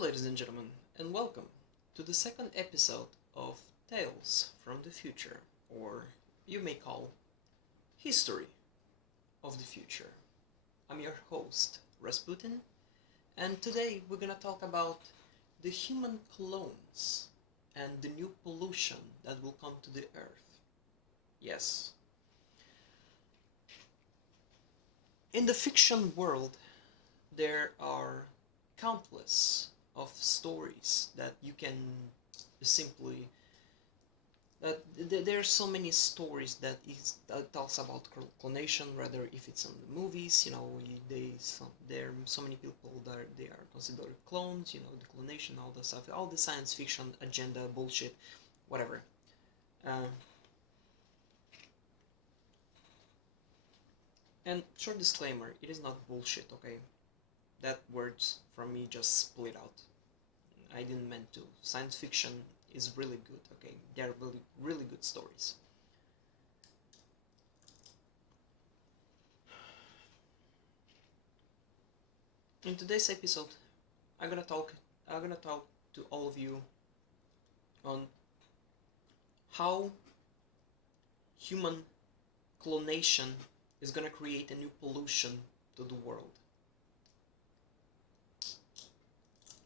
ladies and gentlemen, and welcome to the second episode of Tales from the Future, or you may call History of the Future. I'm your host, Rasputin, and today we're gonna talk about the human clones and the new pollution that will come to the Earth. Yes. In the fiction world, there are countless of stories that you can simply there are so many stories that talks about clonation, rather if it's in the movies, there are so many people that they are considered clones, the clonation, all the stuff, all the science fiction agenda bullshit, whatever. And short disclaimer, it is not bullshit, okay? That words from me just split out. I didn't mean to. Science fiction is really good, okay? They're really, really good stories. In today's episode, I'm gonna talk to all of you on how human clonation is gonna create a new pollution to the world.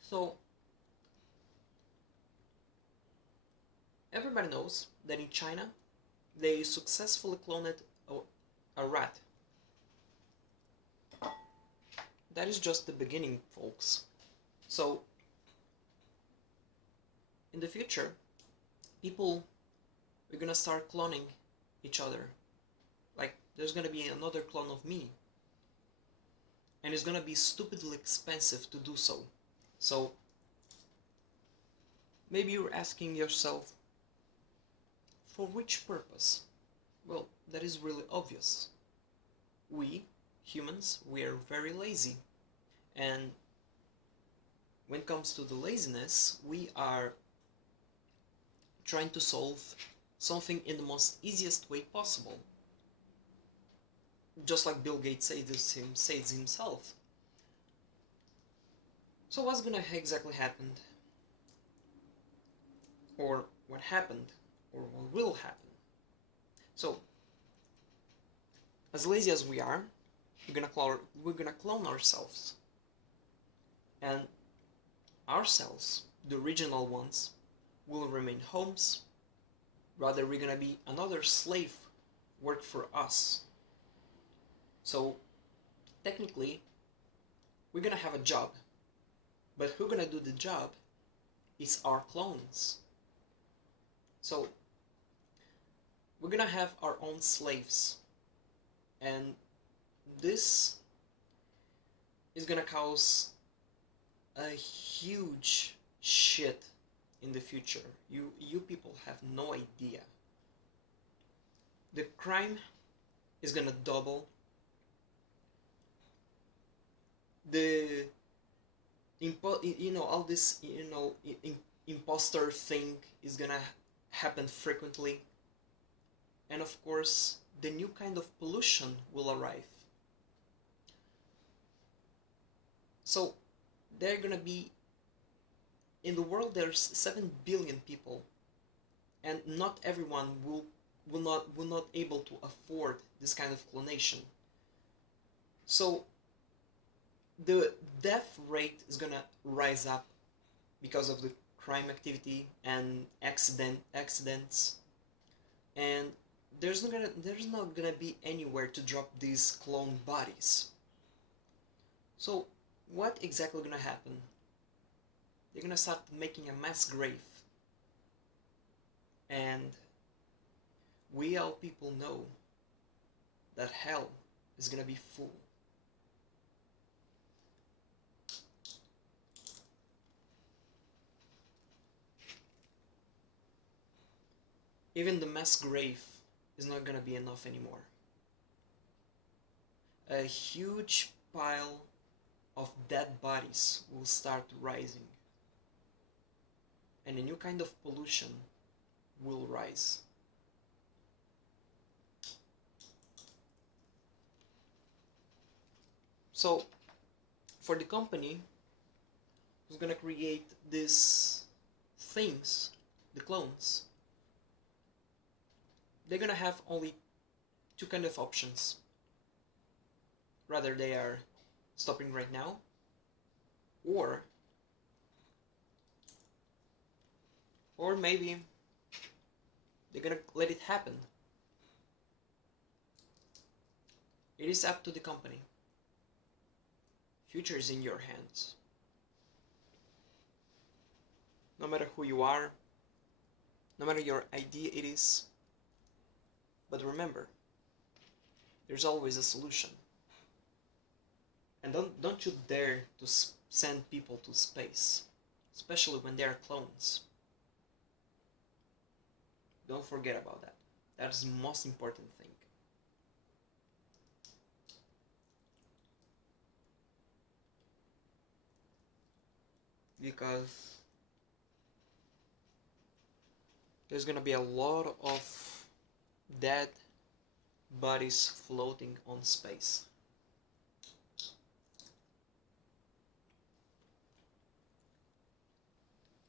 So, everybody knows that in China, they successfully cloned a rat. That is just the beginning, folks. So, in the future, people are gonna start cloning each other. Like, there's gonna be another clone of me. And it's gonna be stupidly expensive to do so. So, maybe you're asking yourself, for which purpose? Well, that is really obvious. We, humans, we are very lazy. And when it comes to the laziness, we are trying to solve something in the most easiest way possible. Just like Bill Gates says himself. So what's gonna exactly happen? Or what happened? Or what will happen? So, as lazy as we are, we're gonna clone ourselves. And our cells, the original ones, will remain homes. Rather, we're gonna be another slave work for us. So, technically, we're gonna have a job. But who's gonna do the job is our clones. So, we're gonna have our own slaves. And this is gonna cause a huge shit in the future. You people have no idea. The crime is gonna double. All this imposter thing is gonna happen frequently. And of course, the new kind of pollution will arrive. So, they're gonna be, in the world there's 7 billion people, and not everyone will not able to afford this kind of clonation. So, the death rate is gonna rise up because of the crime activity and accidents, and there's not gonna be anywhere to drop these clone bodies. So what exactly gonna happen? They're gonna start making a mass grave, and we all people know that hell is gonna be full. Even the mass grave is not gonna be enough anymore. A huge pile of dead bodies will start rising, and a new kind of pollution will rise. So, for the company who's gonna create these things, the clones, they're gonna have only two kind of options. Rather they are stopping right now, or maybe they're gonna let it happen. It is up to the company. Future is in your hands. No matter who you are, no matter your idea it is. But remember, there's always a solution. And don't you dare to send people to space, especially when they are clones. Don't forget about that. That's the most important thing. Because there's gonna be a lot of dead bodies floating on space.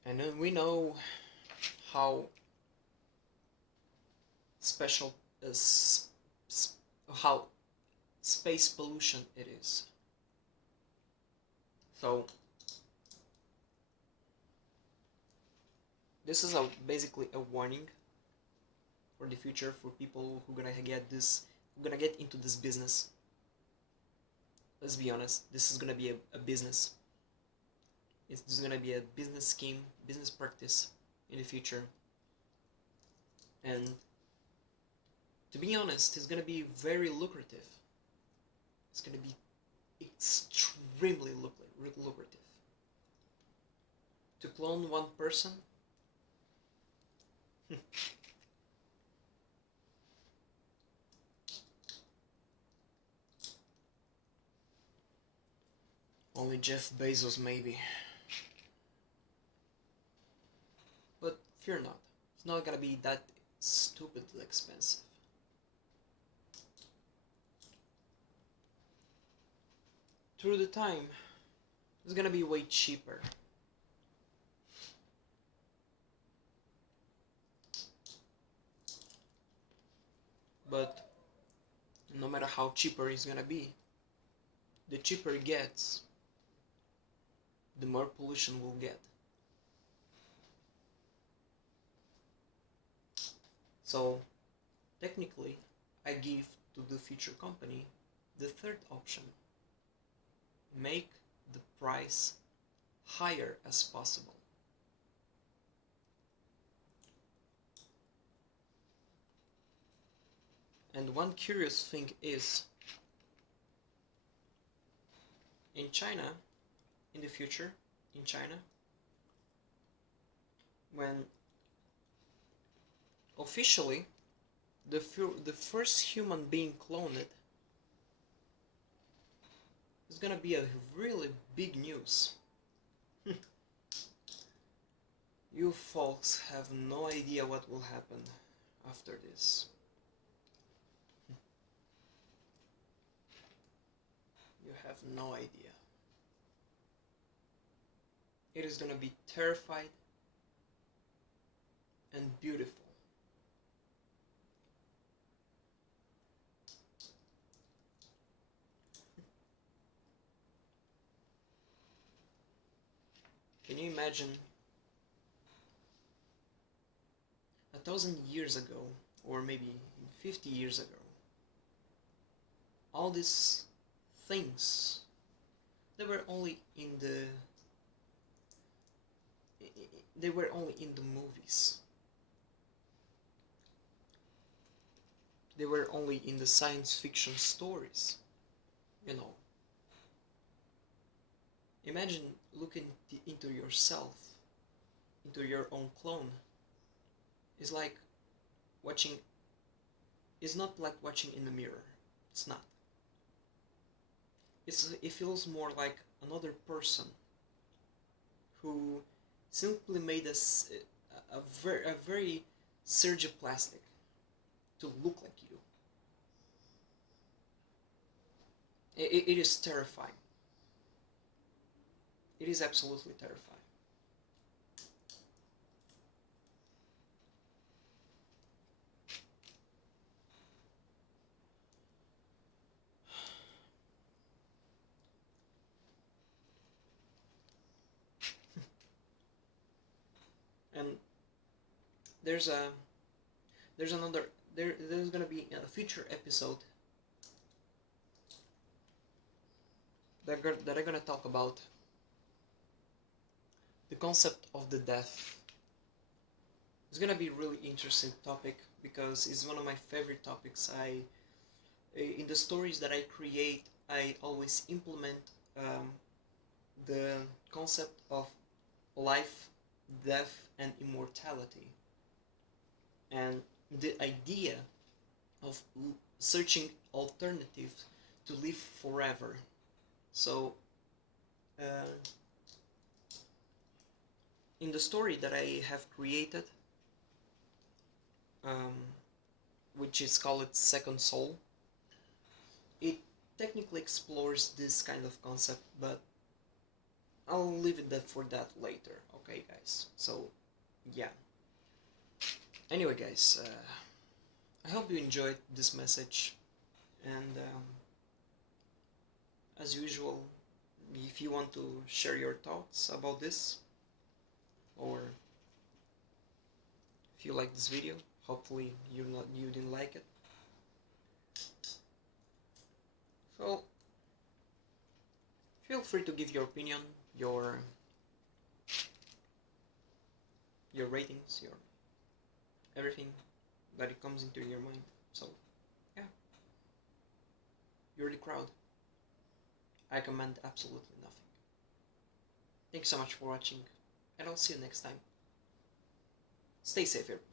And then we know how special how space pollution it is. So this is basically a warning for the future, for people who gonna get into this business. Let's be honest, this is gonna be a business. This is gonna be a business scheme, business practice in the future. And to be honest, it's gonna be very lucrative. It's gonna be extremely lucrative. To clone one person, only Jeff Bezos maybe. But fear not, it's not gonna be that stupidly expensive. Through the time, it's gonna be way cheaper. But no matter how cheaper it's gonna be, the cheaper it gets, the more pollution we'll get. So technically, I give to the future company the third option. Make the price higher as possible. And one curious thing is, in China, in the future, in China, when officially the first human being cloned is gonna be a really big news. You folks have no idea what will happen after this. You have no idea. It is gonna be terrified and beautiful. Can you imagine 1,000 years ago, or maybe 50 years ago, all these things, they were only in the movies. They were only in the science fiction stories, you know. Imagine looking into yourself, into your own clone. It's like watching, it's not like watching in the mirror. It's not. It feels more like another person who simply made a very surgiplastic to look like you. It is terrifying. It is absolutely terrifying. And there's a there's another there's gonna be a future episode that I'm gonna talk about the concept of the death. It's gonna be a really interesting topic because it's one of my favorite topics. In the stories that I create, I always implement the concept of life, death, and immortality, and the idea of searching alternatives to live forever. So, uh, in the story that I have created, um, which is called Second Soul, it technically explores this kind of concept, but I'll leave it for that later. Okay, guys. So, yeah. Anyway, guys, I hope you enjoyed this message, and as usual, if you want to share your thoughts about this, or if you like this video, hopefully you didn't like it. So feel free to give your opinion, your ratings, your everything that it comes into your mind. So yeah, you're the crowd. I command absolutely nothing. Thanks so much for watching, and I'll see you next time. Stay safe, everybody.